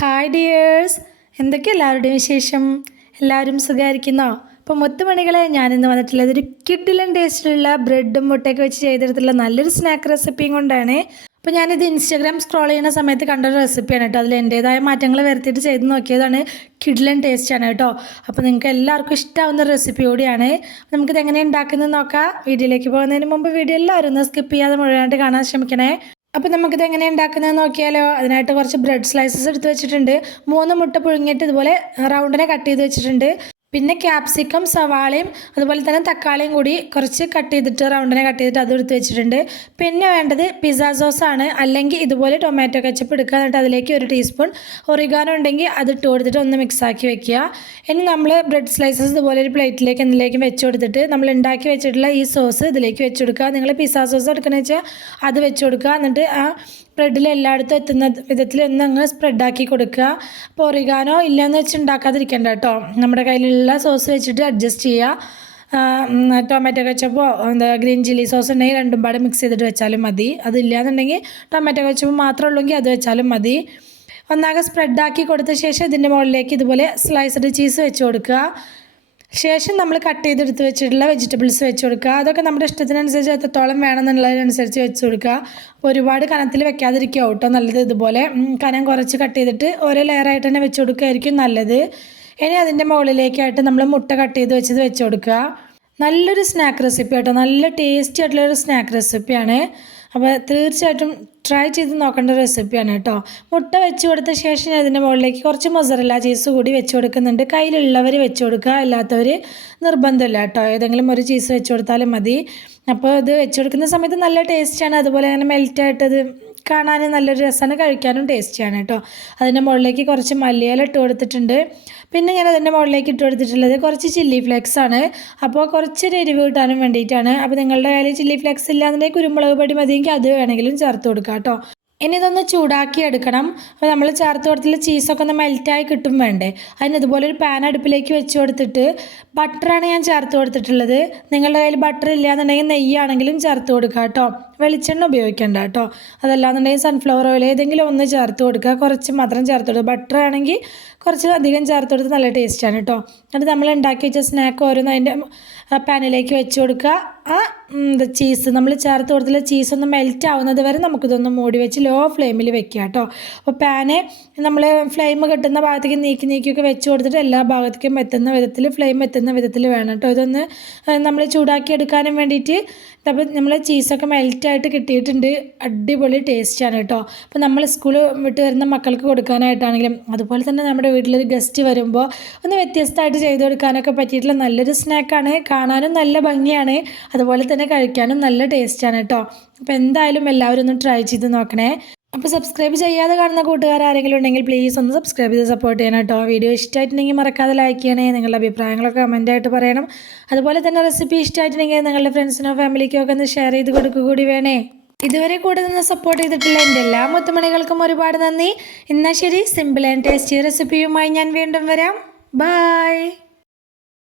Hi dears, എന്തൊക്കെ എല്ലാവരുടെയും വിശേഷം? എല്ലാവരും സുഖമായിരിക്കുന്നോ? അപ്പോൾ മുത്തുമണികളെ, ഞാനിന്ന് വന്നിട്ടുള്ളത് ഒരു കിഡിലൻ ടേസ്റ്റിലുള്ള ബ്രെഡും മുട്ടയൊക്കെ വെച്ച് ചെയ്തെടുത്തുള്ള നല്ലൊരു സ്നാക്ക് റെസിപ്പിയും കൊണ്ടാണ്. അപ്പോൾ ഞാനിത് ഇൻസ്റ്റാഗ്രാം സ്ക്രോൾ ചെയ്യുന്ന സമയത്ത് കണ്ടൊരു റെസിപ്പിയാണ് കേട്ടോ. അതിൽ എൻ്റേതായ മാറ്റങ്ങൾ വരുത്തിയിട്ട് ചെയ്ത് നോക്കിയതാണ്. കിഡിലൻ ടേസ്റ്റാണ് കേട്ടോ. അപ്പോൾ നിങ്ങൾക്ക് എല്ലാവർക്കും ഇഷ്ടമാവുന്ന റെസിപ്പി കൂടിയാണ്. നമുക്കിത് എങ്ങനെ ഉണ്ടാക്കുന്നത് നോക്കാം. വീഡിയോയിലേക്ക് പോകുന്നതിന് മുമ്പ് വീഡിയോ എല്ലാവരും ഒന്ന് സ്കിപ്പ് ചെയ്യാതെ മുഴുവനായിട്ട് കാണാൻ ശ്രമിക്കണേ. അപ്പോൾ നമുക്കിത് എങ്ങനെ ഉണ്ടാക്കുന്നത് നോക്കിയാലോ. അതിനായിട്ട് കുറച്ച് ബ്രെഡ് സ്ലൈസസ് എടുത്ത് വെച്ചിട്ടുണ്ട്. 3 മുട്ട പുഴുങ്ങിയിട്ട് ഇതുപോലെ റൗണ്ടിനെ കട്ട് ചെയ്ത് വെച്ചിട്ടുണ്ട്. പിന്നെ ക്യാപ്സിക്കം, സവാളയും അതുപോലെ തന്നെ തക്കാളിയും കൂടി കുറച്ച് കട്ട് ചെയ്തിട്ട് റൗണ്ടിനെ കട്ട് ചെയ്തിട്ട് അത് എടുത്ത് വെച്ചിട്ടുണ്ട്. പിന്നെ വേണ്ടത് പിസ്സ സോസാണ്, അല്ലെങ്കിൽ ഇതുപോലെ ടൊമാറ്റോ കെച്ചപ്പ് എടുക്കുക. എന്നിട്ട് അതിലേക്ക് 1 ടീസ്പൂൺ ഒറിഗാനോ ഉണ്ടെങ്കിൽ അത് ഇട്ട് കൊടുത്തിട്ട് ഒന്ന് മിക്സാക്കി വെക്കുക. ഇനി നമ്മൾ ബ്രെഡ് സ്ലൈസസ് ഇതുപോലെ ഒരു പ്ലേറ്റിലേക്ക് എന്തിലേക്കും വെച്ച് കൊടുത്തിട്ട് നമ്മൾ ഉണ്ടാക്കി വെച്ചിട്ടുള്ള ഈ സോസ് ഇതിലേക്ക് വെച്ച് കൊടുക്കുക. നിങ്ങൾ പിസ്സ സോസ് എടുക്കണമെന്ന് വെച്ചാൽ അത് വെച്ച് കൊടുക്കുക. എന്നിട്ട് ആ ബ്രെഡിൽ എല്ലായിടത്തും എത്തുന്ന വിധത്തിൽ ഒന്ന് അങ്ങ് സ്പ്രെഡാക്കി കൊടുക്കുക. അപ്പോൾ ഒറിഗാനോ ഇല്ലയെന്ന് വെച്ച് ഉണ്ടാക്കാതിരിക്കേണ്ട കേട്ടോ. നമ്മുടെ കയ്യിലുള്ള സോസ് വെച്ചിട്ട് അഡ്ജസ്റ്റ് ചെയ്യുക. ടൊമാറ്റോ കെച്ചപ്പോ ഗ്രീൻ ചില്ലി സോസ് ഉണ്ടെങ്കിൽ രണ്ടും പാടെ മിക്സ് ചെയ്തിട്ട് വെച്ചാലും മതി. അതില്ലാന്നുണ്ടെങ്കിൽ ടൊമാറ്റോ കെച്ചപ്പ് മാത്രമേ ഉള്ളെങ്കിൽ അത് വെച്ചാലും മതി. ഒന്നാകെ സ്പ്രെഡാക്കി കൊടുത്ത ശേഷം ഇതിൻ്റെ മുകളിലേക്ക് ഇതുപോലെ സ്ലൈസ്ഡ് ചീസ് വെച്ച് കൊടുക്കുക. ശേഷം നമ്മൾ കട്ട് ചെയ്തെടുത്ത് വെച്ചിട്ടുള്ള വെജിറ്റബിൾസ് വെച്ച് കൊടുക്കുക. അതൊക്കെ നമ്മുടെ ഇഷ്ടത്തിനനുസരിച്ച് എത്രത്തോളം വേണമെന്നുള്ളതിനനുസരിച്ച് വെച്ച് കൊടുക്കുക. ഒരുപാട് കനത്തിൽ വെക്കാതിരിക്കുക കേട്ടോ നല്ലത്. ഇതുപോലെ കനം കുറച്ച് കട്ട് ചെയ്തിട്ട് ഓരോ ലെയറായിട്ട് തന്നെ വെച്ച് കൊടുക്കുകയായിരിക്കും നല്ലത്. ഇനി അതിൻ്റെ മുകളിലേക്കായിട്ട് നമ്മൾ മുട്ട കട്ട് ചെയ്ത് വെച്ച് കൊടുക്കുക. നല്ലൊരു സ്നാക്ക് റെസിപ്പി കേട്ടോ, നല്ല ടേസ്റ്റി ആയിട്ടുള്ളൊരു സ്നാക്ക് റെസിപ്പിയാണ്. അപ്പോൾ തീർച്ചയായിട്ടും ട്രൈ ചെയ്ത് നോക്കേണ്ട റെസിപ്പിയാണ് കേട്ടോ. മുട്ട വെച്ച് കൊടുത്ത ശേഷം അതിൻ്റെ മുകളിലേക്ക് കുറച്ച് മൊസറല്ല ചീസ് കൂടി വെച്ച് കൊടുക്കുന്നുണ്ട്. കയ്യിലുള്ളവർ വെച്ച് കൊടുക്കുക, അല്ലാത്തവർ നിർബന്ധമില്ല കേട്ടോ. ഏതെങ്കിലും ഒരു ചീസ് വെച്ച് കൊടുത്താലും മതി. അപ്പോൾ ഇത് വെച്ച് കൊടുക്കുന്ന സമയത്ത് നല്ല ടേസ്റ്റിയാണ്. അതുപോലെ അങ്ങനെ മെൽറ്റായിട്ടത് കാണാൻ നല്ലൊരു രസമാണ്, കഴിക്കാനും ടേസ്റ്റിയാണ് കേട്ടോ. അതിൻ്റെ മുകളിലേക്ക് കുറച്ച് മല്ലിയില ഇട്ട് കൊടുത്തിട്ടുണ്ട്. പിന്നെ ഞാൻ അതിൻ്റെ മുകളിലേക്ക് ഇട്ട് കൊടുത്തിട്ടുള്ളത് കുറച്ച് ചില്ലി ഫ്ലേക്സ് ആണ്. അപ്പോൾ കുറച്ചൊരു എരിവ് കിട്ടാനും വേണ്ടിയിട്ടാണ്. അപ്പോൾ നിങ്ങളുടെ കയ്യിൽ ചില്ലി ഫ്ലേക്സ് ഇല്ലാന്നുണ്ടെങ്കിൽ കുരുമുളക് പൊടി മതിയെങ്കിൽ അത് വേണമെങ്കിലും ചേർത്ത് കൊടുക്കാം കേട്ടോ. ഇനി ഇതൊന്ന് ചൂടാക്കി എടുക്കണം. അപ്പോൾ നമ്മൾ ചേർത്ത് കൊടുത്തിട്ടുള്ള ചീസൊക്കെ ഒന്ന് മെൽറ്റായി കിട്ടും വേണ്ടേ. അതിന് ഇതുപോലെ ഒരു പാൻ അടുപ്പിലേക്ക് വെച്ച് കൊടുത്തിട്ട് ബട്ടറാണ് ഞാൻ ചേർത്ത് കൊടുത്തിട്ടുള്ളത്. നിങ്ങളുടെ കയ്യിൽ ബട്ടർ ഇല്ലയെന്നുണ്ടെങ്കിൽ നെയ്യാണെങ്കിലും ചേർത്ത് കൊടുക്കുക കേട്ടോ. വെളിച്ചെണ്ണ ഉപയോഗിക്കേണ്ട കേട്ടോ. അതല്ലാന്നുണ്ടെങ്കിൽ സൺഫ്ലവർ ഓയിൽ ഏതെങ്കിലും ഒന്ന് ചേർത്ത് കൊടുക്കുക. കുറച്ച് മാത്രം ചേർത്ത് കൊടുക്കുക. ബട്ടർ ആണെങ്കിൽ കുറച്ച് അധികം ചേർത്ത് കൊടുത്ത് നല്ല ടേസ്റ്റാണ് കേട്ടോ. എന്നിട്ട് നമ്മൾ ഉണ്ടാക്കി വെച്ച സ്നാക്ക് ഓരോന്ന് അതിൻ്റെ പാനിലേക്ക് വെച്ച് കൊടുക്കുക. ആ ചീസ് നമ്മൾ ചേർത്ത് കൊടുത്തുള്ള ചീസ് ഒന്ന് മെൽറ്റ് ആവുന്നത് വരെ നമുക്കിതൊന്ന് മൂടി വെച്ച് ലോ ഫ്ലെയിമിൽ വെക്കുക കേട്ടോ. അപ്പോൾ പാന് നമ്മൾ ഫ്ലെയിം കിട്ടുന്ന ഭാഗത്തേക്ക് നീക്കിയൊക്കെ വെച്ച് കൊടുത്തിട്ട് എല്ലാ ഭാഗത്തേക്കും എത്തുന്ന വിധത്തിൽ ഫ്ലെയിം എത്തുന്ന വിധത്തിൽ വേണം കേട്ടോ. ഇതൊന്ന് നമ്മൾ ചൂടാക്കി എടുക്കാനും വേണ്ടിയിട്ട്. അപ്പോൾ നമ്മൾ ചീസൊക്കെ മെൽറ്റായിട്ട് കിട്ടിയിട്ടുണ്ട്. അടിപൊളി ടേസ്റ്റാണ് കേട്ടോ. അപ്പോൾ നമ്മൾ സ്കൂൾ വിട്ട് വരുന്ന മക്കൾക്ക് കൊടുക്കാനായിട്ടാണെങ്കിലും അതുപോലെ തന്നെ നമ്മുടെ വീട്ടിലൊരു ഗസ്റ്റ് വരുമ്പോൾ ഒന്ന് വ്യത്യസ്തമായിട്ട് ചെയ്ത് കൊടുക്കാനൊക്കെ പറ്റിയിട്ടുള്ള നല്ലൊരു സ്നാക്കാണ്. കാണാനും നല്ല ഭംഗിയാണ്, അതുപോലെ തന്നെ കഴിക്കാനും നല്ല ടേസ്റ്റാണ് കേട്ടോ. അപ്പോൾ എന്തായാലും എല്ലാവരും ഒന്ന് ട്രൈ ചെയ്ത് നോക്കണേ. അപ്പോൾ സബ്സ്ക്രൈബ് ചെയ്യാതെ കാണുന്ന കൂട്ടുകാർ ആരെങ്കിലും ഉണ്ടെങ്കിൽ പ്ലീസ് ഒന്ന് സബ്സ്ക്രൈബ് ചെയ്ത് സപ്പോർട്ട് ചെയ്യണം കേട്ടോ. വീഡിയോ ഇഷ്ടമായിട്ടുണ്ടെങ്കിൽ മറക്കാതെ ലൈക്ക് ചെയ്യണേ. നിങ്ങളുടെ അഭിപ്രായങ്ങളൊക്കെ കമൻറ്റായിട്ട് പറയണം. അതുപോലെ തന്നെ റെസിപ്പി ഇഷ്ടമായിട്ടുണ്ടെങ്കിൽ നിങ്ങളുടെ ഫ്രണ്ട്സിനോ ഫാമിലിക്കോ ഒക്കെ ഒന്ന് ഷെയർ ചെയ്ത് കൊടുക്കുക കൂടി വേണേ. ഇതുവരെ കൂടെ നിന്ന് സപ്പോർട്ട് ചെയ്തിട്ടുള്ള എൻ്റെ എല്ലാ മുത്തുമണികൾക്കും ഒരുപാട് നന്ദി. എന്നാൽ ശരി, സിമ്പിൾ ആൻഡ് ടേസ്റ്റി റെസിപ്പിയുമായി ഞാൻ വീണ്ടും വരാം. ബൈ.